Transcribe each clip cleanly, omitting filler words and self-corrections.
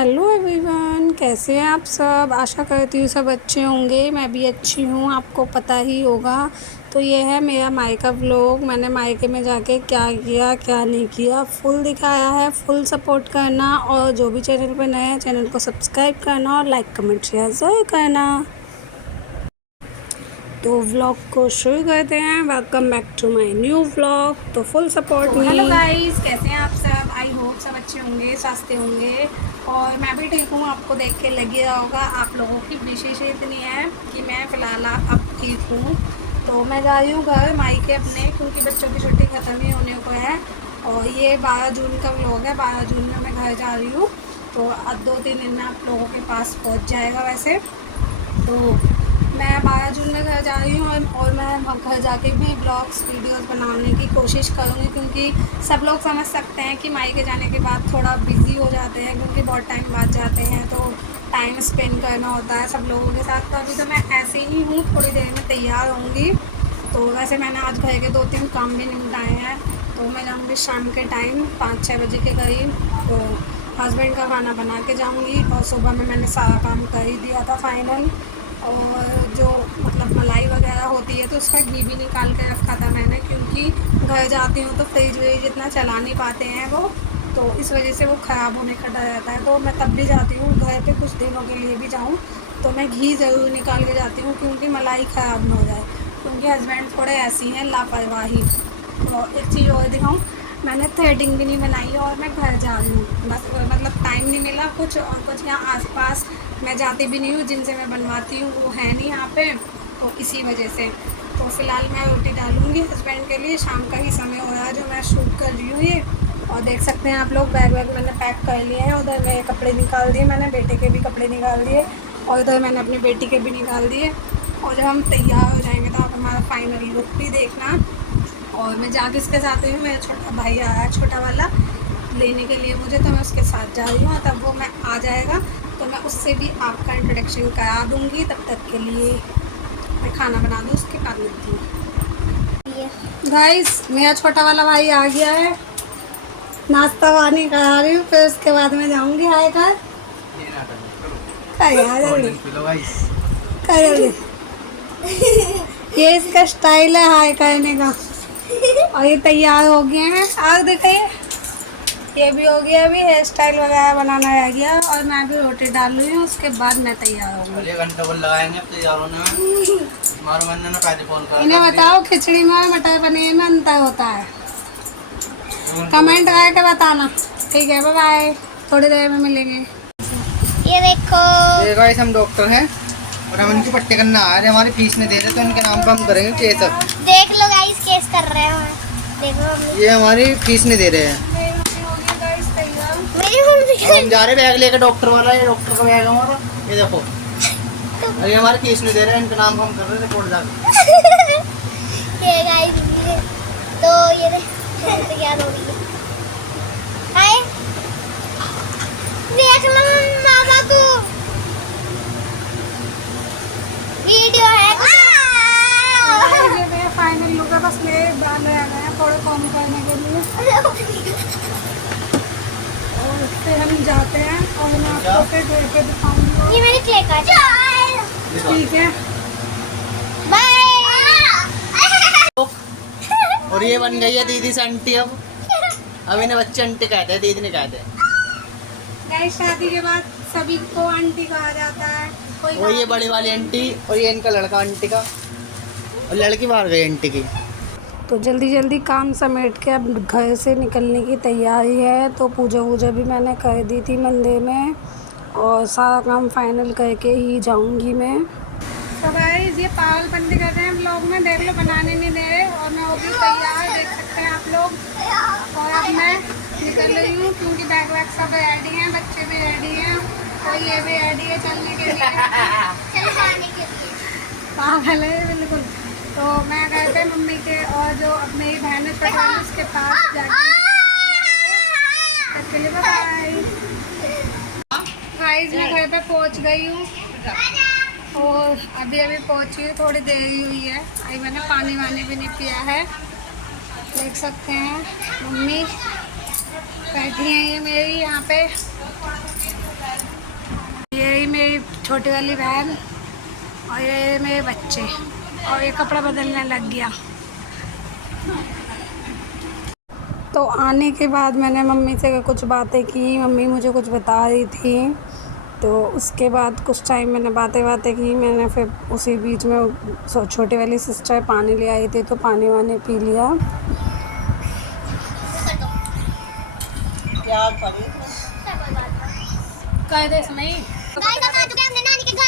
Hello everyone, कैसे हैं आप सब। आशा करती हूँ सब अच्छे होंगे। मैं भी अच्छी हूँ, आपको पता ही होगा। तो ये है मेरा मायका व्लॉग। मैंने मायके में जाके क्या किया क्या नहीं किया फुल दिखाया है। फुल सपोर्ट करना और जो भी चैनल पर नए हैं चैनल को सब्सक्राइब करना और लाइक कमेंट शेयर ज़रूर करना। तो व्लॉग को शुरू करते हैं। Welcome back to my new vlog. तो full support me. Hello guys, कैसे हैं आप सब। आई होप सब अच्छे होंगे, स्वस्थ होंगे और मैं भी ठीक हूँ। आपको देख के लगी रहा होगा आप लोगों की विशेष इतनी है कि मैं फ़िलहाल अब ठीक हूँ। तो मैं जा रही हूँ घर मायके अपने, क्योंकि बच्चों की छुट्टी ख़त्म ही होने को है। और ये 12 जून का व्लॉग है। 12 जून में मैं घर जा रही हूँ। तो अब 2-3 दिन में आप लोगों के पास पहुँच जाएगा। वैसे तो मैं 12 जून में घर जा रही हूँ और मैं घर जाके भी ब्लॉग्स वीडियोस बनाने की कोशिश करूँगी, क्योंकि सब लोग समझ सकते हैं कि मायके जाने के बाद थोड़ा बिज़ी हो जाते हैं, क्योंकि बहुत टाइम बाद जाते हैं तो टाइम स्पेंड करना होता है सब लोगों के साथ। तो अभी तो मैं ऐसे ही हूँ, थोड़ी देर में तैयार होंगी। तो वैसे मैंने आज घर के 2-3 काम भी निपटाए हैं। तो मैं जाऊँगी शाम के टाइम 5-6 बजे के करीब। तो हस्बैंड का खाना बना के जाऊँगी और सुबह में मैंने सारा काम कर ही दिया था फाइनल। और जो मतलब मलाई वगैरह होती है तो उसका घी भी निकाल के रखा था मैंने, क्योंकि घर जाती हूँ तो फ्रिज व्रिज इतना चला नहीं पाते हैं वो, तो इस वजह से वो ख़राब होने का डर रहता है। तो मैं तब भी जाती हूँ घर पे कुछ दिनों के लिए भी जाऊँ तो मैं घी ज़रूर निकाल के जाती हूँ, क्योंकि मलाई ख़राब ना हो जाए। क्योंकि हस्बैंड थोड़े ऐसी हैं लापरवाही। तो एक चीज़ और दिखाऊँ, मैंने थ्रेडिंग भी नहीं बनाई और मैं घर जा रही हूँ। बस मतलब टाइम नहीं मिला कुछ, और कुछ यहाँ आसपास मैं जाती भी नहीं हूँ, जिनसे मैं बनवाती हूँ वो है नहीं यहाँ पे, तो इसी वजह से। तो फ़िलहाल मैं रोटी डालूँगी हस्बैंड के लिए। शाम का ही समय हो रहा है जो मैं शूट कर रही हूँ ये। और देख सकते हैं आप लोग बैग वैग मैंने पैक कर लिए हैं। उधर मेरे कपड़े निकाल दिए मैंने, बेटे के भी कपड़े निकाल दिए और इधर मैंने अपनी बेटी के भी निकाल दिए। और जब हम तैयार हो जाएंगे तो आप हमारा फाइनल लुक भी देखना। और मैं जा किसके साथ हुई हूँ, मेरा छोटा भाई आया है छोटा वाला लेने के लिए मुझे, तो मैं उसके साथ जा रही हूँ। तब वो मैं आ जाएगा तो मैं उससे भी आपका इंट्रोडक्शन करा दूँगी। तब तक के लिए मैं खाना बना दूँ, उसके बाद मिलती हूँ। गाइस, मेरा छोटा वाला भाई आ गया है, नाश्ता पानी करा रही हूँ, फिर उसके बाद मैं जाऊँगी हाय कर जल्दी। ये इसका स्टाइल है हाय करने का। और ये तैयार हो गए हैं, और दिखाइए ये भी हो गया। अभी हेयर स्टाइल वगैरह बनाना रह गया और मैं भी रोटी डाल रही हूँ, उसके बाद मैं तैयार होंगी। घंटा को लगाएंगे अब तैयार होने में। मारो मैंने ना पहले फोन करा। इन्हें बताओ खिचड़ी में और मटर पनीर में अंतर होता है, कमेंट करके बताना। ठीक है, बाय बाय, थोड़ी देर में मिलेंगे। ये देखो गाइस, हम डॉक्टर हैं और हम इनकी पट्टी करना आ रहे हैं। हमारी फीस नहीं दे रहे तो इनके नाम पर हम करेंगे केस। अब देख लो गाइस, केस कर रहे हैं। देखो ये हमारी फीस नहीं दे रहे हैं। मेरी मम्मी अब हम जा रहे हैं बैग लेकर, डॉक्टर वाला। ये डॉक्टर का बैग है हमारा, ये देखो। और ये हमारी फीस नहीं दे रहे हैं, इनके नाम हम कर रहे हैं रिपोर्ट जाकर। ये गाइस तो ये तैयार हो रही है। हाय देख लो मामा को, वीडियो है। ये मेरा फाइनल लुक है, बस मेरे बाल रह गए हैं थोड़े कम करने के लिए। और फिर हम जाते हैं और मैं आपको फिर घर के दिखाऊंगी। ये मेरी केक है। ठीक है, बाय। और ये बन गई है दीदी से आंटी। अब इन्हें बच्चे आंटी कहते हैं, दीदी नहीं कहते। गाइस, शादी के बाद सभी को आंटी कहा जाता है। कोई और ये बड़ी वाली आंटी और ये इनका लड़का आंटी का, और लड़की बाहर गई आंटी की। तो जल्दी जल्दी काम समेट के अब घर से निकलने की तैयारी है। तो पूजा वूजा भी मैंने कर दी थी मंदिर में और सारा काम फाइनल करके ही जाऊंगी मैं। तो गाइस, ये पागलपंती कर रहे हैं हम लोग में, देख लो बनाने नहीं दे रहे। और मैं वो भी तैयार देख सकते हैं आप लोग। और अब मैं निकल रही हूँ, क्योंकि बैग वैग सब रेडी हैं, बच्चे भी रेडी हैं और ये भी रेडी है चलने के लिए। पागल है बिल्कुल। तो मैं गए थे मम्मी के और जो अब मेरी बहन है छोटी वाली, उसके पास जाके बाय। गाइस, मैं घर पे पहुंच गई हूँ और अभी अभी पहुंची हूँ, थोड़ी देर ही हुई है। अभी मैंने पानी वानी भी नहीं पिया है। देख सकते हैं मम्मी बैठी हैं ये मेरी यहाँ पे। छोटी वाली बहन और ये मेरे बच्चे, और ये कपड़ा बदलने लग गया। तो आने के बाद मैंने मम्मी से कुछ बातें की, मम्मी मुझे कुछ बता रही थी। तो उसके बाद कुछ टाइम मैंने बातें की। मैंने फिर उसी बीच में छोटी वाली सिस्टर पानी ले आई थी, तो पानी वानी पी लिया। क्या खा रही है? कह दे नहीं। गाइस हम आ चुके हैं हमने नानी के घर।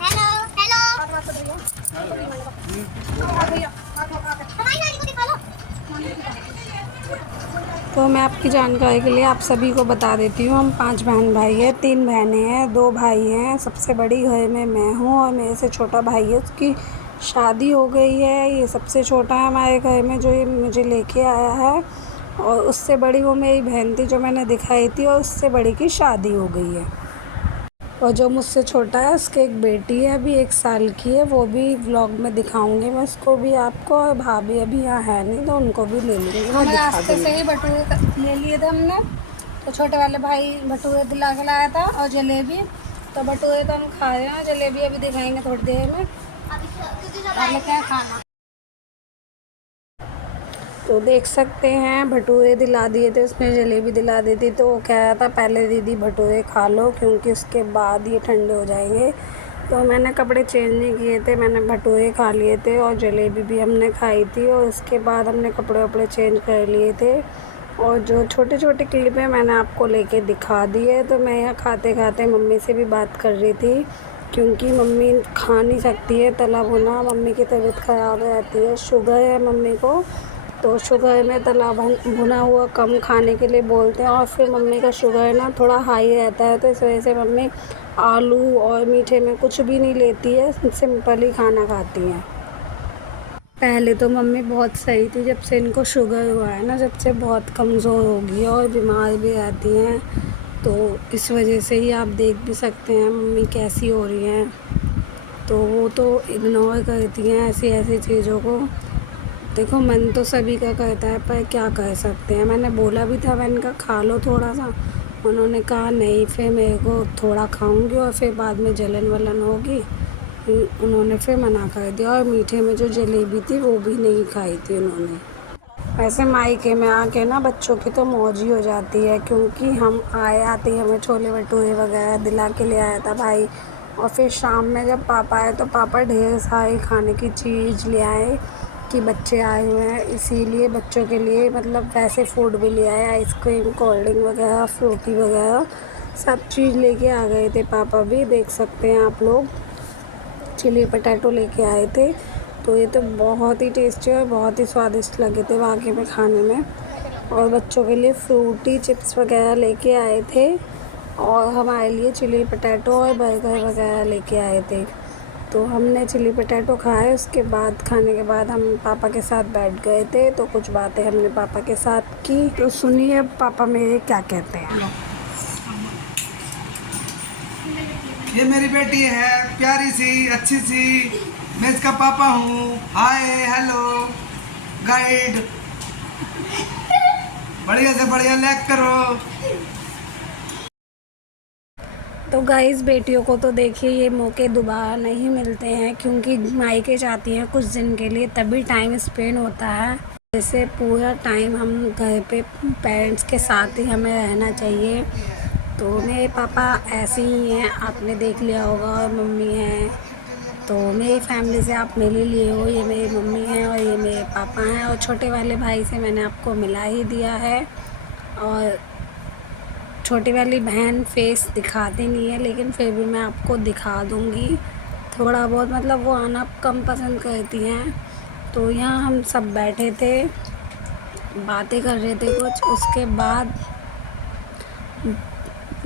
हेलो हेलो हमारी नानी को दिखा लो। तो मैं आपकी जानकारी के लिए आप सभी को बता देती हूँ, हम 5 बहन भाई हैं, 3 बहनें हैं, 2 भाई हैं। सबसे बड़ी घर में मैं हूँ और मेरे से छोटा भाई है, उसकी शादी हो गई है। ये सबसे छोटा है हमारे घर में, जो ये मुझे लेके आया है। और उससे बड़ी वो मेरी बहन थी जो मैंने दिखाई थी, और उससे बड़ी की शादी हो गई है। और जो मुझसे छोटा है उसकी एक बेटी है, अभी 1 साल की है, वो भी व्लॉग में दिखाऊंगी मैं उसको भी आपको। और भाभी अभी यहाँ है नहीं, तो उनको भी ले लूँगी, मैं दिखा रास्ते दूँगी। से ही भटूरे ले लिए थे हमने, तो छोटे वाले भाई भटूरे दिला के लाया था और जलेबी। तो भटूरे तो हम खा रहे हैं, जलेबी अभी दिखाएंगे थोड़ी देर में। अभी क्योंकि सब पहले क्या खाना। तो देख सकते हैं भटूरे दिला दिए थे उसने, जलेबी दिला दी थी। तो वो कह रहा था पहले दीदी भटूरे खा लो, क्योंकि उसके बाद ये ठंडे हो जाएंगे। तो मैंने कपड़े चेंज नहीं किए थे, मैंने भटूरे खा लिए थे और जलेबी भी हमने खाई थी। और उसके बाद हमने कपड़े वपड़े चेंज कर लिए थे। और जो छोटे छोटे क्लिप है मैंने आपको लेके दिखा दिए। तो मैं यहाँ खाते खाते मम्मी से भी बात कर रही थी, क्योंकि मम्मी खा नहीं सकती है तला भुना, मम्मी की तबीयत ख़राब रहती है, शुगर है मम्मी को। तो शुगर में तला भुना हुआ कम खाने के लिए बोलते हैं। और फिर मम्मी का शुगर ना थोड़ा हाई रहता है, तो इस वजह से मम्मी आलू और मीठे में कुछ भी नहीं लेती है, सिंपल ही खाना खाती हैं। पहले तो मम्मी बहुत सही थी, जब से इनको शुगर हुआ है ना, जब से बहुत कमज़ोर हो गई है और बीमार भी रहती हैं। तो इस वजह से ही आप देख भी सकते हैं मम्मी कैसी हो रही हैं। तो वो तो इग्नोर करती हैं ऐसी ऐसी चीज़ों को। देखो मन तो सभी का करता है, पर क्या कर सकते हैं। मैंने बोला भी था, मैंने कहा खा लो थोड़ा सा, उन्होंने कहा नहीं, फिर मेरे को थोड़ा खाऊंगी और फिर बाद में जलन वलन होगी, उन्होंने फिर मना कर दिया। और मीठे में जो जलेबी थी वो भी नहीं खाई थी उन्होंने। वैसे मायके में आके ना बच्चों की तो मौज ही हो जाती है, क्योंकि हम आते ही हमें छोले भटूरे वगैरह दिला के ले आया था भाई। और फिर शाम में जब पापा आए तो पापा ढेर सारी खाने की चीज़ ले आए कि बच्चे आए हुए हैं, इसीलिए बच्चों के लिए मतलब वैसे फूड भी ले आए, आइसक्रीम, कोल्ड ड्रिंक वगैरह, फ्रूटी वगैरह सब चीज़ लेके आ गए थे पापा भी। देख सकते हैं आप लोग, चिली पटाटो लेके आए थे। तो ये तो बहुत ही टेस्टी और बहुत ही स्वादिष्ट लगे थे वाकई में खाने में। और बच्चों के लिए फ्रूटी चिप्स वगैरह लेके आए थे, और हमारे लिए चिली पटाटो और बर्गर वगैरह लेके आए थे। तो हमने चिली पटाटो खाए, उसके बाद खाने के बाद हम पापा के साथ बैठ गए थे। तो कुछ बातें हमने पापा के साथ की, तो सुनिए पापा मेरे क्या कहते हैं। ये मेरी बेटी है, प्यारी सी अच्छी सी, मैं इसका पापा हूँ। हाय हेलो गाइड, बढ़िया से बढ़िया लाइक करो। तो गाइस बेटियों को तो देखिए ये मौके दोबारा नहीं मिलते हैं, क्योंकि मायके जाती हैं कुछ दिन के लिए, तभी टाइम स्पेंड होता है। जैसे पूरा टाइम हम घर पे पेरेंट्स के साथ ही हमें रहना चाहिए। तो मेरे पापा ऐसे ही हैं, आपने देख लिया होगा, और मम्मी हैं। तो मेरी फैमिली से आप मिल ही लिए हो, ये मेरी मम्मी हैं और ये मेरे पापा हैं। और छोटे वाले भाई से मैंने आपको मिला ही दिया है। और छोटी वाली बहन फेस दिखाती नहीं है, लेकिन फिर भी मैं आपको दिखा दूँगी थोड़ा बहुत, मतलब वो आना कम पसंद करती हैं। तो यहाँ हम सब बैठे थे, बातें कर रहे थे कुछ। उसके बाद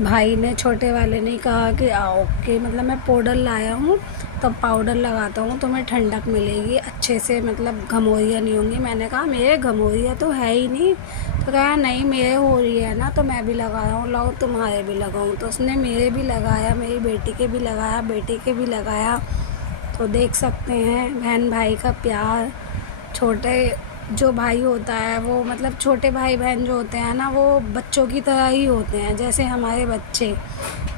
भाई ने, छोटे वाले ने कहा कि आओ कि मतलब मैं पाउडर लाया हूँ, तो पाउडर लगाता हूँ तो मैं ठंडक मिलेगी अच्छे से, मतलब घमौरियाँ नहीं होंगी। मैंने कहा मेरे घमौरियाँ तो है ही नहीं। तो कहा नहीं मेरे हो रही है ना, तो मैं भी लगा रहा हूँ, लाओ तुम्हारे भी लगाऊँ। तो उसने मेरे भी लगाया, मेरी बेटी के भी लगाया, बेटे के भी लगाया। तो देख सकते हैं बहन भाई का प्यार। छोटे जो भाई होता है वो, मतलब छोटे भाई बहन जो होते हैं ना, वो बच्चों की तरह ही होते हैं, जैसे हमारे बच्चे।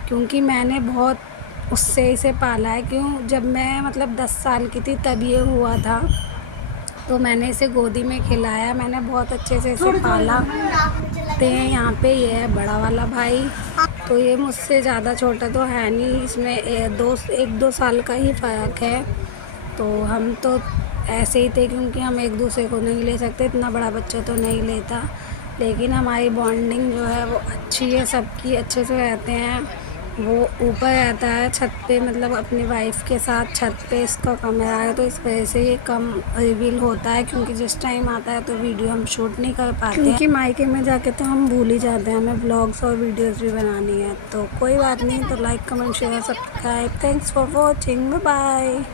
क्योंकि मैंने बहुत उससे इसे पाला है। क्यों, जब मैं मतलब 10 साल की थी तब ये हुआ था, तो मैंने इसे गोदी में खिलाया, मैंने बहुत अच्छे से इसे पाला। तो यहाँ पे ये है बड़ा वाला भाई, तो ये मुझसे ज़्यादा छोटा तो है नहीं, इसमें 1-2 साल का ही फ़र्क है। तो हम तो ऐसे ही थे, क्योंकि हम एक दूसरे को नहीं ले सकते, इतना बड़ा बच्चा तो नहीं लेता। लेकिन हमारी बॉन्डिंग जो है वो अच्छी है, सबकी अच्छे से रहते हैं। वो ऊपर रहता है छत पे, मतलब अपनी वाइफ के साथ छत पे इसका कमरा है, तो इस वजह से ये कम रिवील होता है, क्योंकि जिस टाइम आता है तो वीडियो हम शूट नहीं कर पाते, क्योंकि मायके में जाके तो हम भूल ही जाते हैं, हमें व्लॉग्स और वीडियोस भी बनानी है। तो कोई बात नहीं, तो like comment share subscribe, thanks for watching, bye bye.